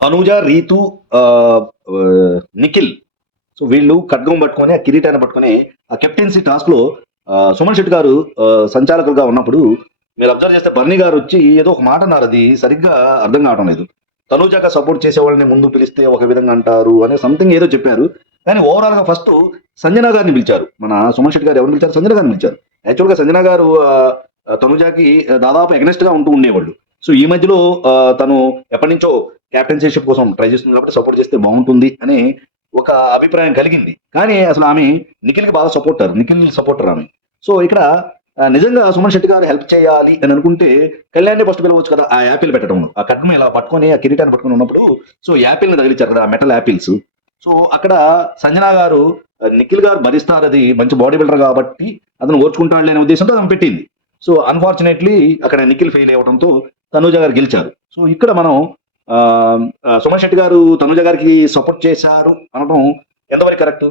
తనూజ, రీతు, ఆ, ఆ, నిఖిల్. సో వీళ్ళు ఖడ్గం పట్టుకొని ఆ కిరీటాన్ని పట్టుకొని ఆ కెప్టెన్సీ టాస్క్ లో సుమన్ శెట్టి గారు సంచాలకులుగా ఉన్నప్పుడు మీరు అబ్జర్వ్ చేస్తే బర్నీ గారు వచ్చి ఏదో ఒక మాట అన్నారు, అది సరిగ్గా అర్థం కావడం లేదు. తనూజాగా సపోర్ట్ చేసే వాళ్ళని ముందు పిలిస్తే ఒక విధంగా అంటారు అనే సంథింగ్ ఏదో చెప్పారు. కానీ ఓవరాల్ గా ఫస్ట్ సంజన గారిని పిలిచారు. మన సుమన్ శెట్టి గారు ఎవరు పిలిచారు? సంజన గారిని పిలిచారు. యాక్చువల్ గా సంజన గారు తనుజాకి దాదాపు ఎగనెస్ట్ గా ఉంటూ ఉండేవాళ్ళు. సో ఈ మధ్యలో తను ఎప్పటి నుంచో క్యాప్టెన్సీషిప్ కోసం ట్రై చేస్తుంది కాబట్టి సపోర్ట్ చేస్తే బాగుంటుంది అని ఒక అభిప్రాయం కలిగింది. కానీ అసలు ఆమె నిఖిల్కి బాగా నిఖిల్ సపోర్టర్ ఆమె. సో ఇక్కడ నిజంగా సుమన్ శెట్టి గారు హెల్ప్ చేయాలి అని అనుకుంటే కళ్యాణ్ ఫస్ట్ పిలవచ్చు కదా. ఆ యాపిల్ పెట్టడం, ఆ కట్నం ఇలా పట్టుకొని ఆ కిరీటాన్ని పట్టుకొని ఉన్నప్పుడు సో యాపిల్ ని తగిలిచ్చారు కదా, ఆ మెటల్ యాపిల్స్. సో అక్కడ సంజన గారు నిఖిల్ గారు భరిస్తారు, అది మంచి బాడీ బిల్డర్ కాబట్టి అతను ఓర్చుకుంటాడు అనే ఉద్దేశంతో ఆమె పెట్టింది. సో అన్ఫార్చునేట్లీ అక్కడ నిఖిల్ ఫెయిల్ అవ్వడంతో తనూజ గారు గెలిచారు. సో ఇక్కడ మనం సుమన్ శెట్టి గారు తనూజ గారికి సపోర్ట్ చేశారు అనడం ఎంతవరకు కరెక్ట్?